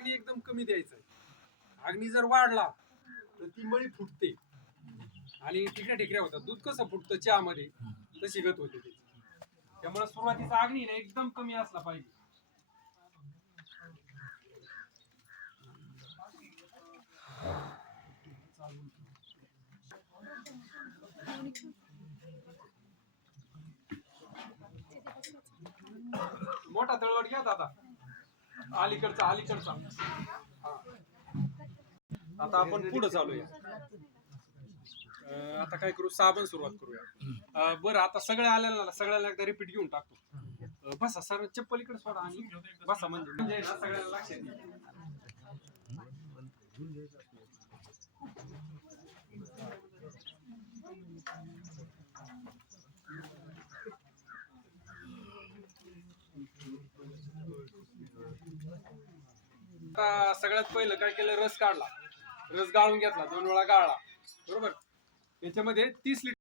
अग्नी एकदम कमी द्यायचा आहे. अग्नी जर वाढला तर ती मळी फुटते आणि टिकऱ्या टिकऱ्या होतात. दूध कसं फुटतं चहामध्ये तशी गत होते त्याची. त्यामुळे सुरुवातीचा अग्नी ना एकदम कमी असला पाहिजे. मोठा तळवट घ्या दादा, अलीकडचा. आता आपण पुढे चालूया. आता काय करू, साबण सुरुवात करूया. बरं, आता सगळे आलेला सगळ्याला एकदा रिपीट घेऊन टाकतो. बसा सर, चप्पल इकडे सोडा आणि बसा. म्हणजे ना सगळ्याला लक्षात येईल. आता सगळ्यात पहिलं काय केलं, रस काढला. रस गाळून घेतला, 2 वेळा गाळला, बरोबर. त्याच्यामध्ये 30 लिटर